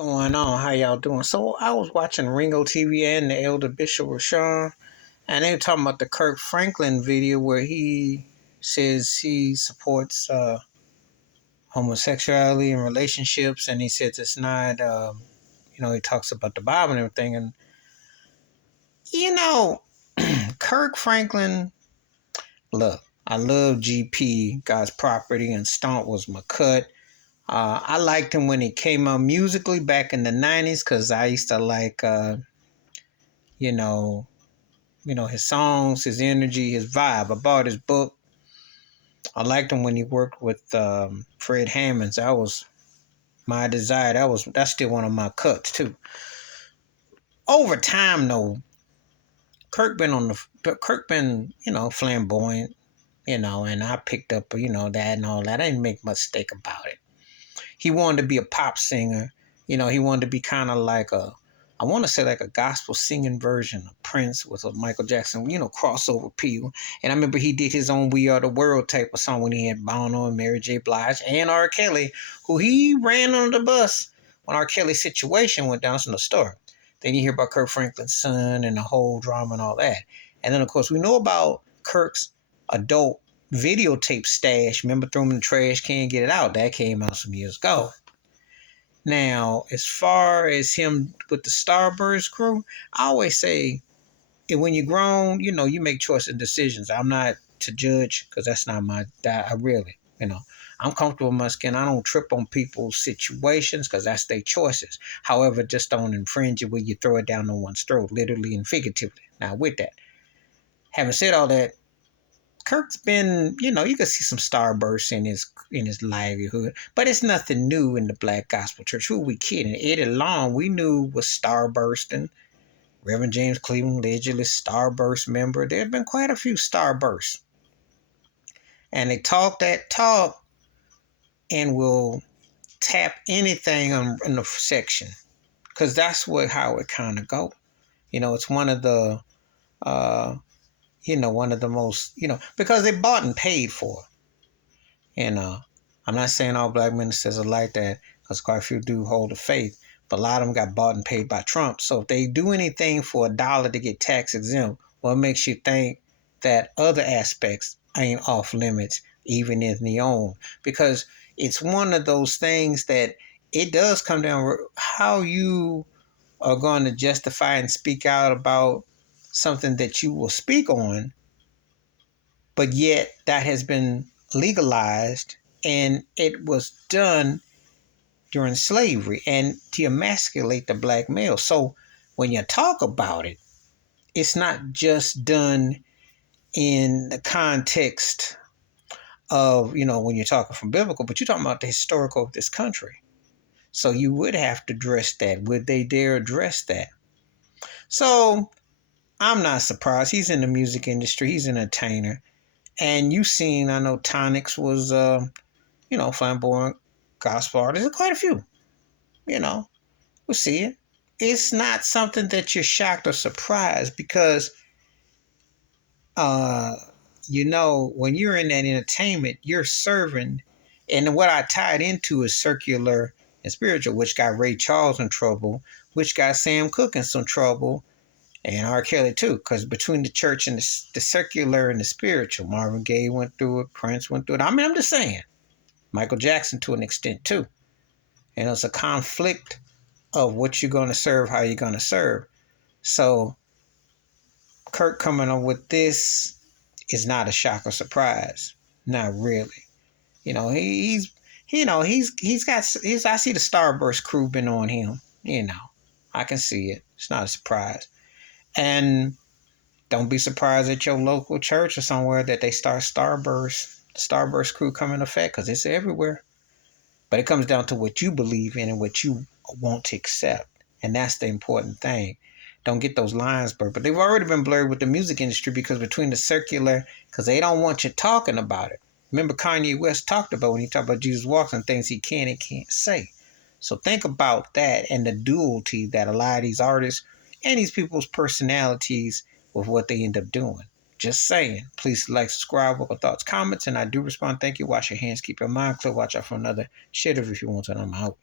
Going on? How y'all doing? So I was watching Ringo TV and the Elder Bishop Rashawn, and they were talking about the Kirk Franklin video where he says he supports homosexuality and relationships, and he says it's not. He talks about the Bible and everything, and you know, Kirk Franklin. Look, I love GP, God's Property, and Stomp was my cut. I liked him when he came out musically back in the 90s because I used to like, you know, his songs, his energy, his vibe. I bought his book. I liked him when he worked with Fred Hammonds. That was my desire. That's still one of my cuts too. Over time though, Kirk been flamboyant, and I picked up that and all that. I didn't make much mistake about it. He wanted to be a pop singer. He wanted to be kind of like I want to say like a gospel singing version of Prince with a Michael Jackson, crossover appeal. And I remember he did his own We Are the World type of song when he had Bono and Mary J. Blige and R. Kelly, who he ran on the bus when R. Kelly's situation went down in the story. Then you hear about Kirk Franklin's son and the whole drama and all that. And then, of course, we know about Kirk's adult videotape stash. Remember, throw them in the trash can, get it out. That came out some years ago. Now, as far as him with the Starburst crew, I always say, when you're grown, you make choices and decisions. I'm not to judge because that's not I really, I'm comfortable in my skin. I don't trip on people's situations because that's their choices. However, just don't infringe it where you throw it down on one's throat, literally and figuratively. Now, with that, having said all that, Kirk's been, you can see some starbursts in his livelihood, but it's nothing new in the Black Gospel Church. Who are we kidding? Eddie Long, we knew was starbursting. Reverend James Cleveland, allegedly starburst member. There have been quite a few starbursts, and they talk that talk and will tap anything in the section because that's how it kind of go. It's one of the one of the most, because they bought and paid for. I'm not saying all black ministers are like that because quite a few do hold the faith, but a lot of them got bought and paid by Trump. So if they do anything for $1 to get tax exempt, well, it makes you think that other aspects ain't off limits, even in the own, because it's one of those things that it does come down how you are going to justify and speak out about something that you will speak on, but yet that has been legalized and it was done during slavery and to emasculate the black male. So when you talk about it, it's not just done in the context of, when you're talking from biblical, but you're talking about the historical of this country. So you would have to address that. Would they dare address that? So I'm not surprised. He's in the music industry. He's an entertainer. And you've seen, I know Tonics was, flamboyant gospel artists. There's quite a few, we'll see it. It's not something that you're shocked or surprised because, when you're in that entertainment, you're serving. And what I tied into is secular and spiritual, which got Ray Charles in trouble, which got Sam Cooke in some trouble, and R. Kelly too, because between the church and the secular and the spiritual, Marvin Gaye went through it, Prince went through it. I mean, I'm just saying, Michael Jackson to an extent too. And it's a conflict of what you're going to serve, how you're going to serve. So Kirk coming up with this is not a shock or surprise. Not really. He's got, I see the Starburst crew been on him. I can see it. It's not a surprise. And don't be surprised at your local church or somewhere that they start the Starburst crew come in effect, because it's everywhere. But it comes down to what you believe in and what you want to accept. And that's the important thing. Don't get those lines blurred. But they've already been blurred with the music industry because between the secular, because they don't want you talking about it. Remember Kanye West talked about when he talked about Jesus walks and things he can and can't say. So think about that and the duality that a lot of these artists and these people's personalities with what they end up doing. Just saying. Please like, subscribe, with your thoughts, comments, and I do respond. Thank you. Wash your hands. Keep your mind clear. Watch out for another shitter if you want to. I'm out.